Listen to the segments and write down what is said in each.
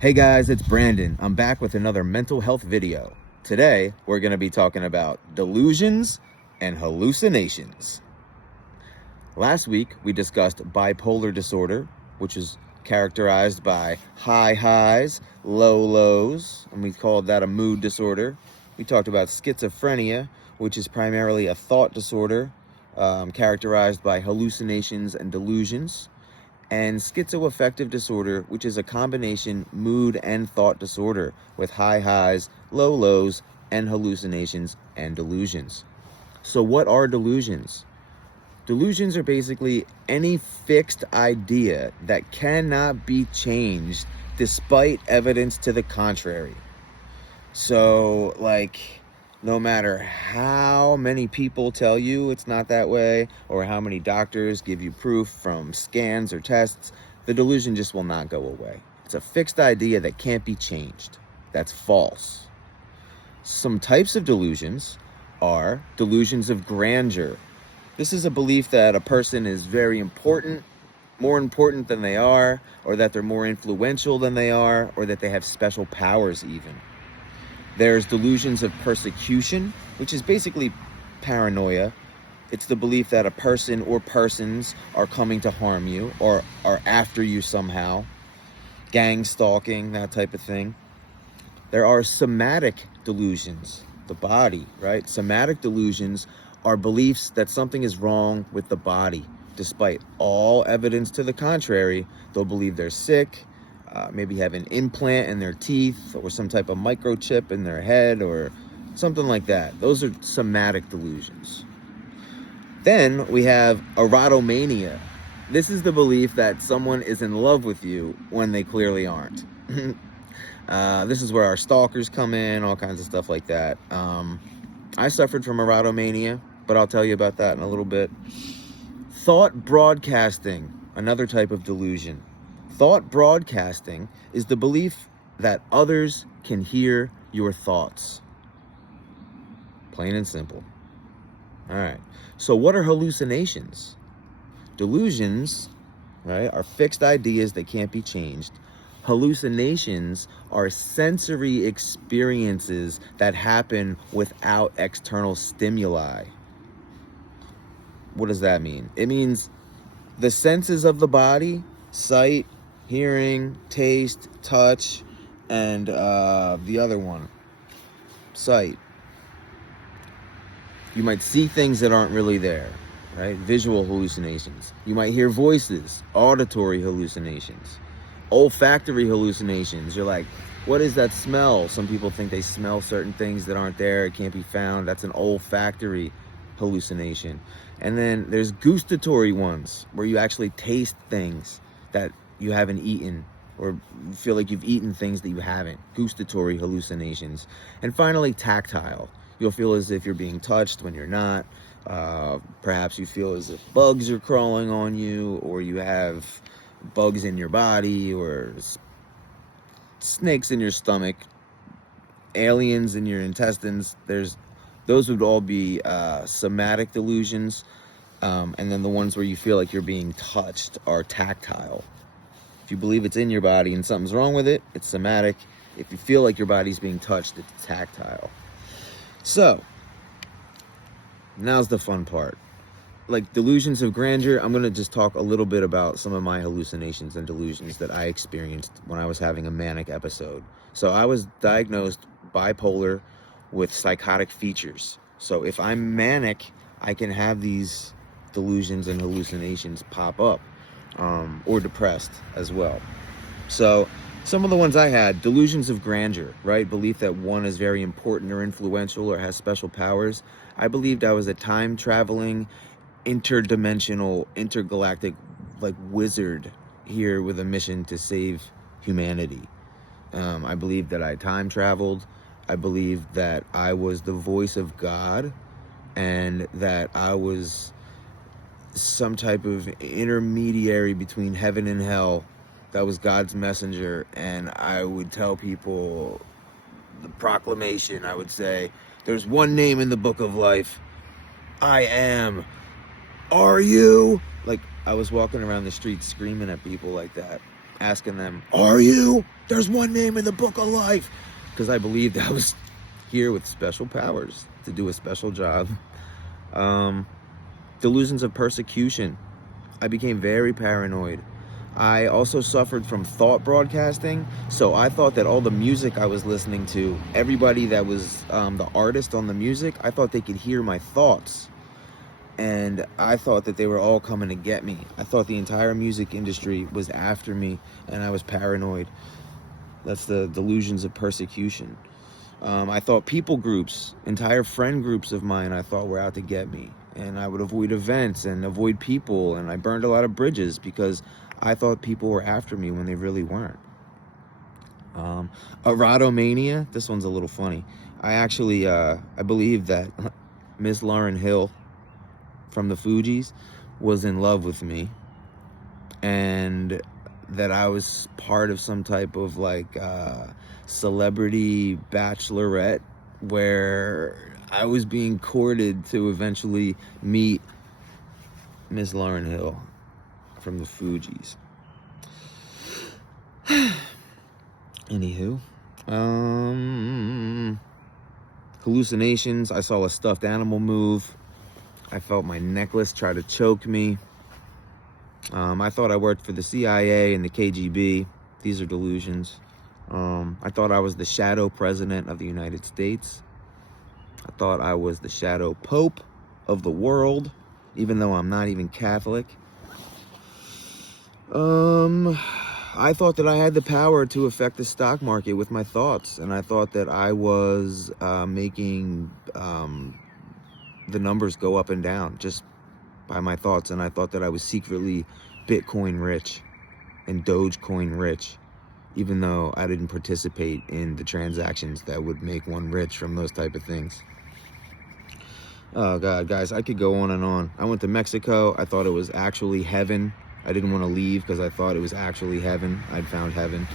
Hey guys, it's Brandon. I'm back with another mental health video. Today, we're going to be talking about delusions and hallucinations. Last week, we discussed bipolar disorder, which is characterized by high highs, low lows, and we called that a mood disorder. We talked about schizophrenia, which is primarily a thought disorder characterized by hallucinations and delusions, and schizoaffective disorder, which is a combination mood and thought disorder with high highs, low lows, and hallucinations and delusions. So what are delusions? Delusions are basically any fixed idea that cannot be changed despite evidence to the contrary. So, no matter how many people tell you it's not that way, or how many doctors give you proof from scans or tests, the delusion just will not go away. It's a fixed idea that can't be changed. That's false. Some types of delusions are delusions of grandeur. This is a belief that a person is very important, more important than they are, or that they're more influential than they are, or that they have special powers even. There's delusions of persecution, which is basically paranoia. It's the belief that a person or persons are coming to harm you or are after you somehow. Gang stalking, that type of thing. There are somatic delusions, the body, right? Somatic delusions are beliefs that something is wrong with the body. Despite all evidence to the contrary, they'll believe they're sick, maybe have an implant in their teeth or some type of microchip in their head or something like that. Those are somatic delusions. Then we have erotomania. This is the belief that someone is in love with you when they clearly aren't. This is where our stalkers come in, all kinds of stuff like that. I suffered from erotomania, but I'll tell you about that in a little bit. Thought broadcasting, another type of delusion. Thought broadcasting is the belief that others can hear your thoughts. Plain and simple. All right. So what are hallucinations? Delusions, right, are fixed ideas that can't be changed. Hallucinations are sensory experiences that happen without external stimuli. What does that mean? It means the senses of the body, sight, hearing, taste, touch, and the other one, sight. You might see things that aren't really there, right? Visual hallucinations. You might hear voices, auditory hallucinations, olfactory hallucinations. You're like, what is that smell? Some people think they smell certain things that aren't there, it can't be found. That's an olfactory hallucination. And then there's gustatory ones where you actually taste things that you haven't eaten or feel like you've eaten things that you haven't. Gustatory hallucinations. And finally, tactile. You'll feel as if you're being touched when you're not. Perhaps you feel as if bugs are crawling on you, or you have bugs in your body, or snakes in your stomach, aliens in your intestines. Those would all be somatic delusions. And then the ones where you feel like you're being touched are tactile. If you believe it's in your body and something's wrong with it, it's somatic. If you feel like your body's being touched, it's tactile. So, now's the fun part. Like delusions of grandeur, I'm going to just talk a little bit about some of my hallucinations and delusions that I experienced when I was having a manic episode. So I was diagnosed bipolar with psychotic features. So if I'm manic, I can have these delusions and hallucinations pop up, or depressed as well. So some of the ones I had, delusions of grandeur, right? Belief that one is very important or influential or has special powers. I believed I was a time-traveling, interdimensional, intergalactic, wizard here with a mission to save humanity. I believed that I time traveled. I believed that I was the voice of God and that I was some type of intermediary between heaven and hell. That was God's messenger, and I would tell people the proclamation. I would say, there's one name in the book of life. I am. Are you? I was walking around the street screaming at people like that. asking them, "Are you? There's one name in the book of life." Because I believed I was here with special powers to do a special job. Delusions of persecution. I became very paranoid. I also suffered from thought broadcasting, so I thought that all the music I was listening to, everybody that was the artist on the music, I thought they could hear my thoughts. And I thought that they were all coming to get me. I thought the entire music industry was after me, and I was paranoid. That's the delusions of persecution. I thought people groups, entire friend groups of mine, I thought were out to get me. And I would avoid events and avoid people, and I burned a lot of bridges because I thought people were after me when they really weren't. Erotomania, this one's a little funny. I actually, I believe that Miss Lauryn Hill from the Fugees was in love with me, and that I was part of some type of like celebrity bachelorette where I was being courted to eventually meet Miss Lauryn Hill from the Fugees. Anywho, hallucinations. I saw a stuffed animal move. I felt my necklace try to choke me. I thought I worked for the CIA and the KGB. These are delusions. I thought I was the shadow president of the United States. I thought I was the shadow pope of the world, even though I'm not even Catholic. I thought that I had the power to affect the stock market with my thoughts, and I thought that I was making the numbers go up and down just by my thoughts, and I thought that I was secretly Bitcoin rich and Dogecoin rich, even though I didn't participate in the transactions that would make one rich from those type of things. Oh God, guys, I could go on and on. I went to Mexico. I thought it was actually heaven. I didn't want to leave because I thought it was actually heaven. I'd found heaven.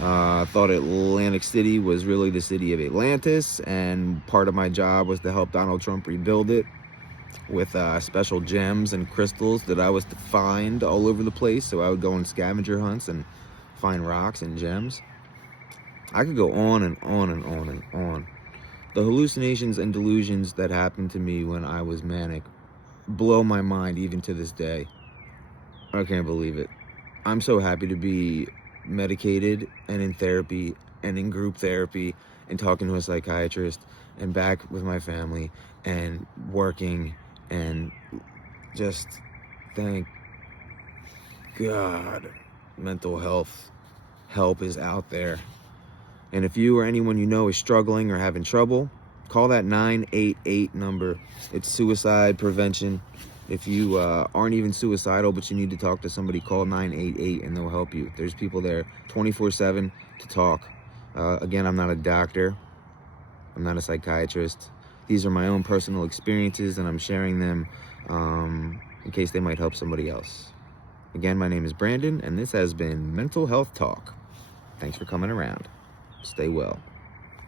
I thought Atlantic City was really the city of Atlantis, and part of my job was to help Donald Trump rebuild it with special gems and crystals that I was to find all over the place. So I would go on scavenger hunts and find rocks and gems. I could go on and on and on and on. The hallucinations and delusions that happened to me when I was manic blow my mind even to this day. I can't believe it. I'm so happy to be medicated and in therapy and in group therapy and talking to a psychiatrist and back with my family and working, and just thank God mental health help is out there. And if you or anyone you know is struggling or having trouble, call that 988 number. It's suicide prevention. If you aren't even suicidal but you need to talk to somebody, call 988 and they'll help you. There's people there 24/7 to talk. Again, I'm not a doctor. I'm not a psychiatrist. These are my own personal experiences, and I'm sharing them in case they might help somebody else. Again, my name is Brandon, and this has been Mental Health Talk. Thanks for coming around. Stay well.